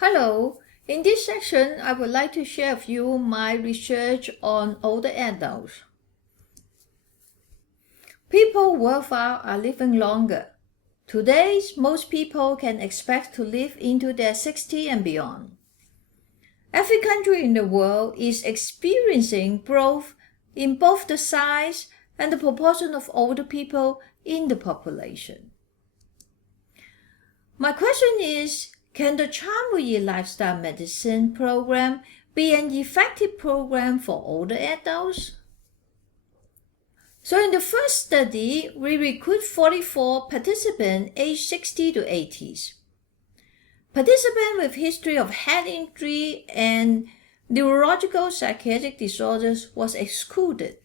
Hello, in this section I would like to share with you my research on older adults. People worldwide are living longer. Today, most people can expect to live into their 60s and beyond. Every country in the world is experiencing growth in both the size and the proportion of older people in the population. My question is, can the Child Lifestyle Medicine program be an effective program for older adults? So in the first study, we recruit 44 participants aged 60 to 80s. Participants with history of head injury and neurological psychiatric disorders was excluded.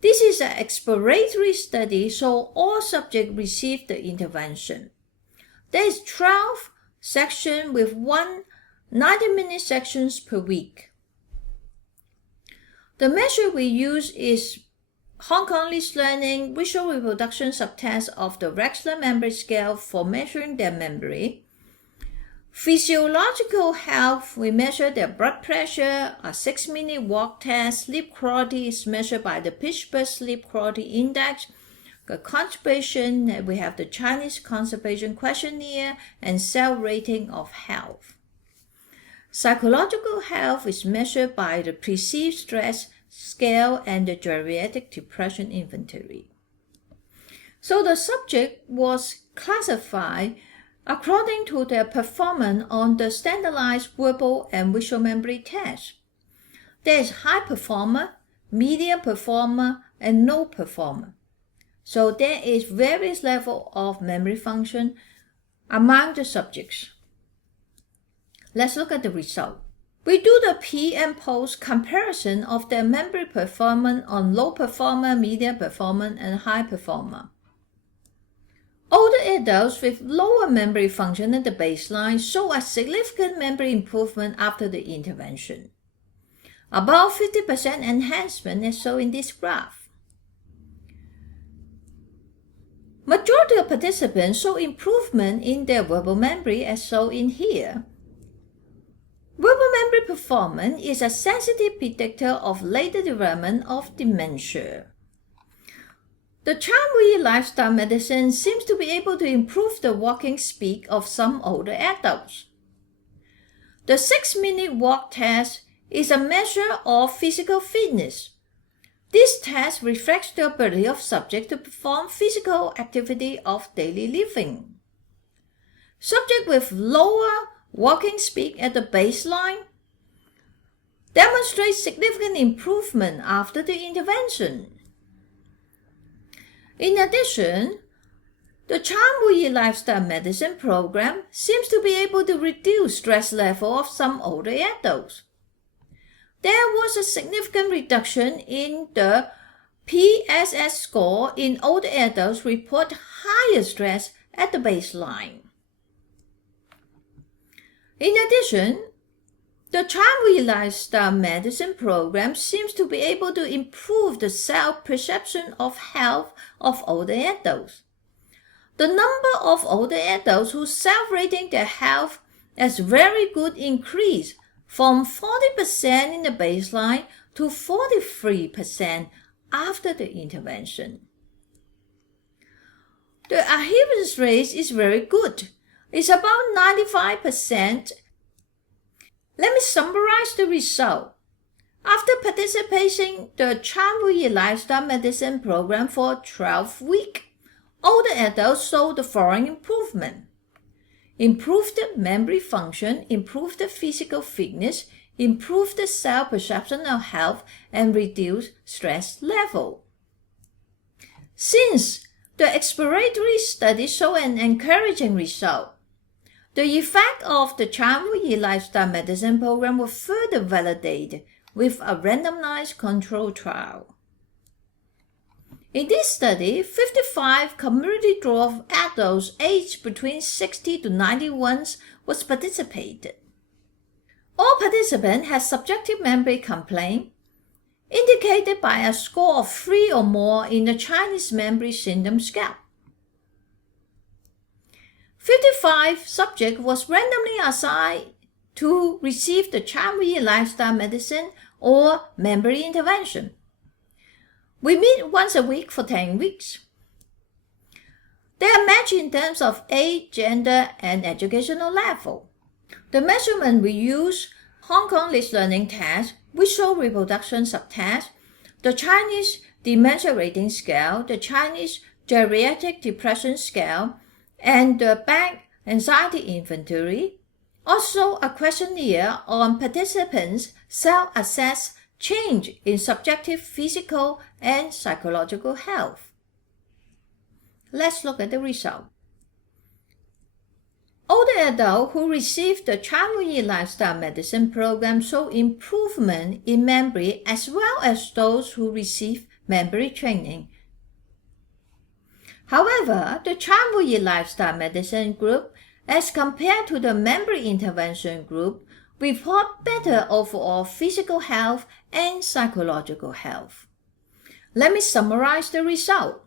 This is an exploratory study, so all subjects received the intervention. There is 12 sections with 90-minute sections per week. The measure we use is Hong Kong List Learning Visual Reproduction Subtest of the Wechsler Memory Scale for measuring their memory. Physiological health, we measure their blood pressure, a 6-minute walk test. Sleep quality is measured by the Pittsburgh Sleep Quality Index. The constipation, we have the Chinese Constipation Questionnaire and cell rating of health. Psychological health is measured by the Perceived Stress Scale and the Geriatric Depression Inventory. So the subject was classified according to their performance on the standardized verbal and visual memory test. There is high performer, medium performer, and no performer. So there is various level of memory function among the subjects. Let's look at the result. We do the pre and post comparison of their memory performance on low performer, medium performer, and high performer. Older adults with lower memory function at the baseline show a significant memory improvement after the intervention. About 50% enhancement is shown in this graph. Majority of participants show improvement in their verbal memory as shown in here. Verbal memory performance is a sensitive predictor of later development of dementia. The Child Lifestyle Medicine seems to be able to improve the walking speed of some older adults. The 6-minute walk test is a measure of physical fitness. This test reflects the ability of subjects to perform physical activity of daily living. Subjects with lower walking speed at the baseline demonstrate significant improvement after the intervention. In addition, the Child Lifestyle Medicine program seems to be able to reduce stress level of some older adults. There was a significant reduction in the PSS score in older adults report higher stress at the baseline. In addition, the Child Lifestyle Medicine program seems to be able to improve the self-perception of health of older adults. The number of older adults who self-rating their health as very good increased from 40% in the baseline to 43% after the intervention. The adherence rate is very good. It's about 95%. Let me summarize the result. After participating in the Child Lifestyle Medicine program for 12 weeks, older adults showed the following improvement. Improved the memory function, improved the physical fitness, improved the self-perception of health, and reduced stress level. Since the exploratory study showed an encouraging result, the effect of the Child Lifestyle Medicine program was further validated with a randomized control trial. In this study, 55 community-drove adults aged between 60 to 91 was participated. All participants had subjective memory complaint, indicated by a score of 3 or more in the Chinese Memory Syndrome Scale. 55 subjects was randomly assigned to receive the Chan-Hui lifestyle medicine or memory intervention. We meet once a week for 10 weeks. They are matched in terms of age, gender, and educational level. The measurement we use: Hong Kong List Learning Test, Visual Reproduction Subtest, the Chinese Dementia Rating Scale, the Chinese Geriatric Depression Scale, and the Back Anxiety Inventory. Also a questionnaire on participants' self-assessed change in subjective physical and psychological health. Let's look at the result. Older adults who received the Chan-Hui lifestyle medicine program show improvement in memory as well as those who received memory training. However, the Chan-Hui lifestyle medicine group, as compared to the memory intervention group, report better overall physical health and psychological health. Let me summarize the result.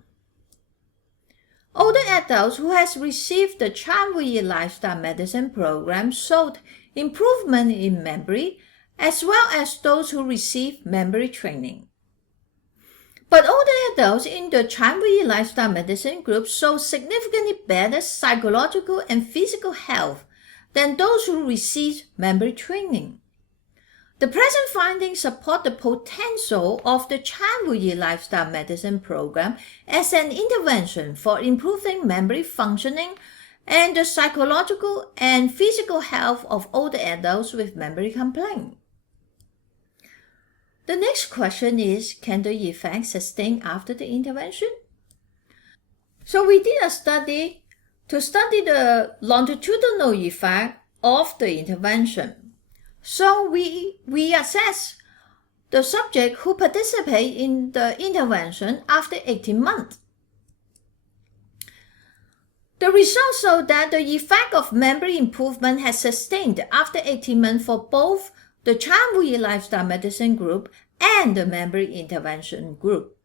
Older adults who has received the Chan-Hui lifestyle medicine program showed improvement in memory as well as those who received memory training. But older adults in the Chan-Hui lifestyle medicine group showed significantly better psychological and physical health than those who received memory training. The present findings support the potential of the Chan-Hui lifestyle medicine program as an intervention for improving memory functioning and the psychological and physical health of older adults with memory complaints. The next question is, can the effect sustain after the intervention? So we did a study to study the longitudinal effect of the intervention. So we assess the subject who participate in the intervention after 18 months. The results show that the effect of memory improvement has sustained after 18 months for both the Chan-Hui lifestyle medicine group and the memory intervention group.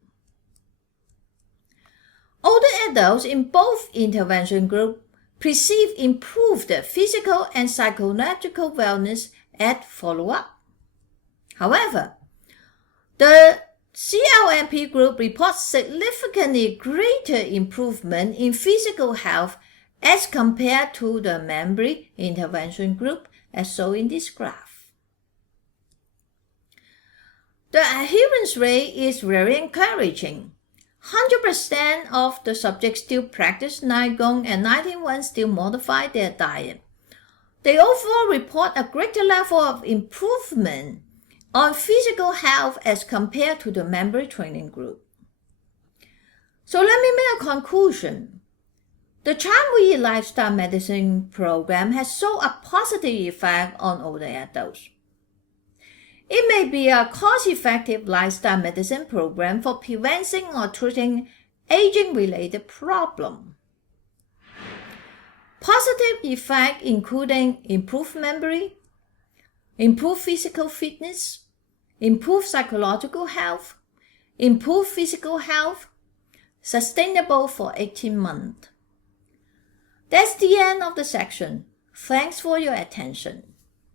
Older adults in both intervention groups perceive improved physical and psychological wellness at follow-up. However, the CLMP group reports significantly greater improvement in physical health as compared to the memory intervention group, as shown in this graph. The adherence rate is very encouraging. 100% of the subjects still practice Qigong and 91 still modify their diet. They overall report a greater level of improvement on physical health as compared to the memory training group. So let me make a conclusion. The Chan-Hui lifestyle medicine program has shown a positive effect on older adults. It may be a cost-effective lifestyle medicine program for preventing or treating aging-related problems. Positive effects including improved memory, improved physical fitness, improved psychological health, improved physical health, sustainable for 18 months. That's the end of the section. Thanks for your attention.